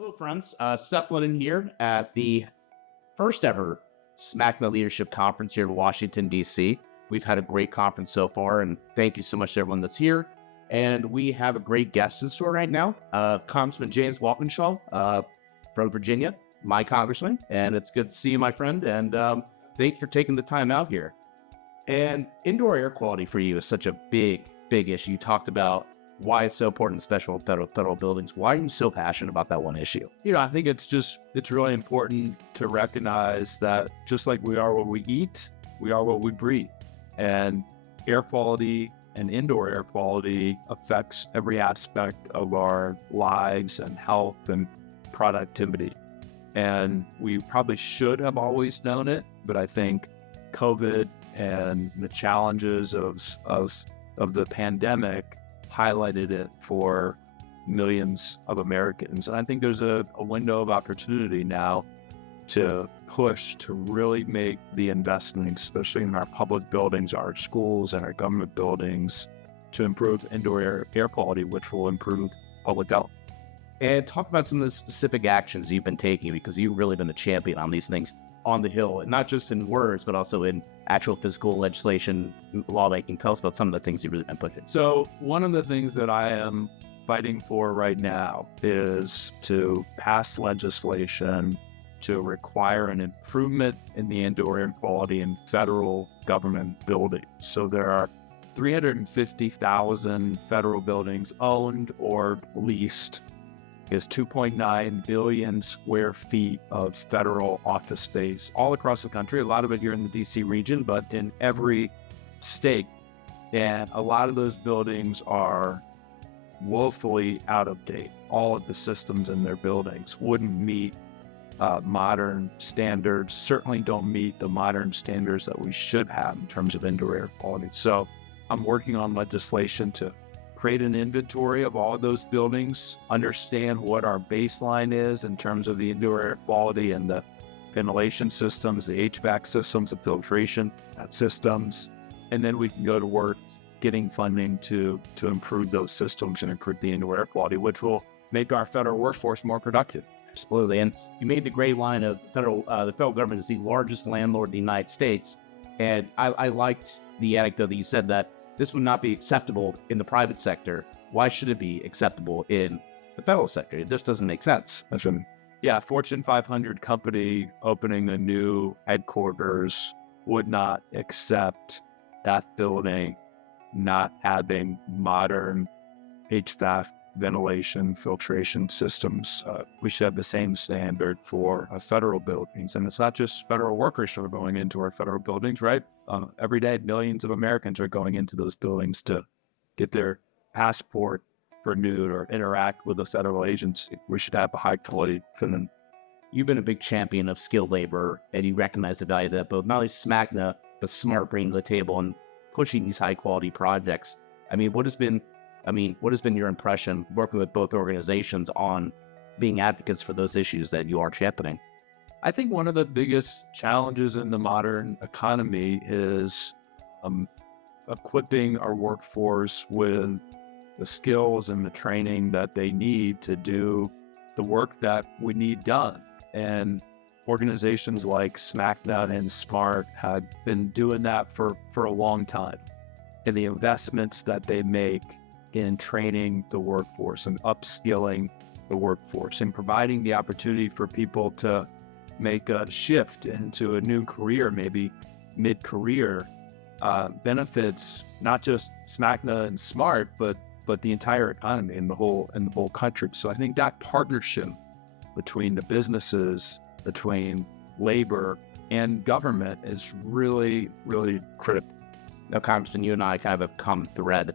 Hello, friends. Seth Lennon here at the first ever SMACNA Leadership Conference here in Washington, D.C. We've had a great conference so far, and thank you so much to everyone that's here. And we have a great guest in store right now, Congressman James Walkinshaw from Virginia, my congressman. And it's good to see you, my friend, and thank you for taking the time out here. And indoor air quality for you is such a big issue. You talked about why it's so important, especially federal buildings. Why are you so passionate about that one issue? I think it's really important to recognize that just like we are what we eat, we are what we breathe. And air quality and indoor air quality affects every aspect of our lives and health and productivity. And we probably should have always known it, but I think COVID and the challenges of the pandemic highlighted it for millions of Americans. And I think there's a window of opportunity now to push to really make the investments, especially in our public buildings, our schools and our government buildings, to improve indoor air quality, which will improve public health. And talk about some of the specific actions you've been taking, because you've really been a champion on these things on the Hill, and not just in words, but also in actual physical legislation, lawmaking. Tell us about some of the things you've really been pushing. So one of the things that I am fighting for right now is to pass legislation to require an improvement in the indoor air quality in federal government buildings. So there are 350,000 federal buildings owned or leased. Is 2.9 billion square feet of federal office space all across the country, a lot of it here in the DC region, but in every state. And a lot of those buildings are woefully out of date. All of the systems in their buildings wouldn't meet modern standards, certainly don't meet the modern standards that we should have in terms of indoor air quality. So I'm working on legislation to create an inventory of all of those buildings, understand what our baseline is in terms of the indoor air quality and the ventilation systems, the HVAC systems, the filtration systems, and then we can go to work getting funding to improve those systems and improve the indoor air quality, which will make our federal workforce more productive. Absolutely. And you made the great line of the federal government is the largest landlord in the United States. And I liked the anecdote that you said that this would not be acceptable in the private sector. Why should it be acceptable in the federal sector? It just doesn't make sense. That's right. Yeah, Fortune 500 company opening a new headquarters would not accept that building not having modern HVAC, ventilation, filtration systems. We should have the same standard for federal buildings. And it's not just federal workers who are going into our federal buildings, right? Every day, millions of Americans are going into those buildings to get their passport renewed or interact with a federal agency. We should have a high quality for them. You've been a big champion of skilled labor, and you recognize the value of that both, not only SMACNA, but SMART bringing to the table and pushing these high quality projects. What has been your impression working with both organizations on being advocates for those issues that you are championing? I think one of the biggest challenges in the modern economy is equipping our workforce with the skills and the training that they need to do the work that we need done. And organizations like SMACNA and SMART had been doing that for a long time. And the investments that they make in training the workforce and upskilling the workforce and providing the opportunity for people to make a shift into a new career, maybe mid-career, benefits not just SMACNA and SMART, but the entire economy and the whole country. So I think that partnership between the businesses, between labor and government is really, really critical. Now, Congressman, you and I kind of have a common thread.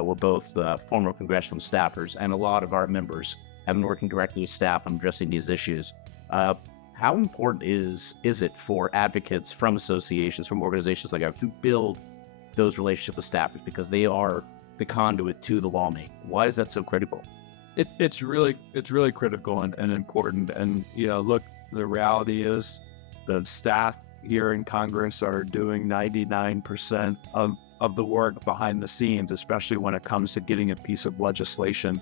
We're both former congressional staffers, and a lot of our members have been working directly with staff on addressing these issues. How important is it for advocates from associations, from organizations like ours, to build those relationships with staffers, because they are the conduit to the lawmaking? Why is that so critical? It's really critical and important. And look, the reality is the staff here in Congress are doing 99% of the work behind the scenes, especially when it comes to getting a piece of legislation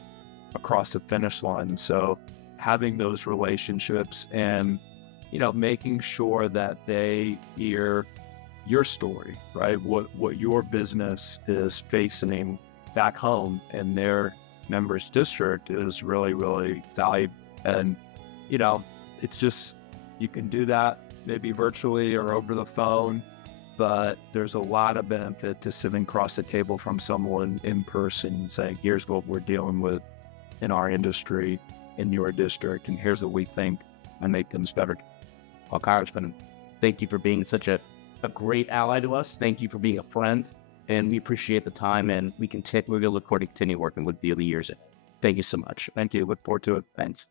across the finish line. So having those relationships and, making sure that they hear your story, right? What your business is facing back home in their members district is really, really valuable. And, it's just, you can do that maybe virtually or over the phone, but there's a lot of benefit to sitting across the table from someone in person and saying, here's what we're dealing with in our industry, in your district, and here's what we think and make things better. Well, Congressman, thank you for being such a great ally to us. Thank you for being a friend, and we appreciate the time, and we're going to look forward to continue working with you the years ahead. Thank you so much. Thank you. Look forward to it. Thanks.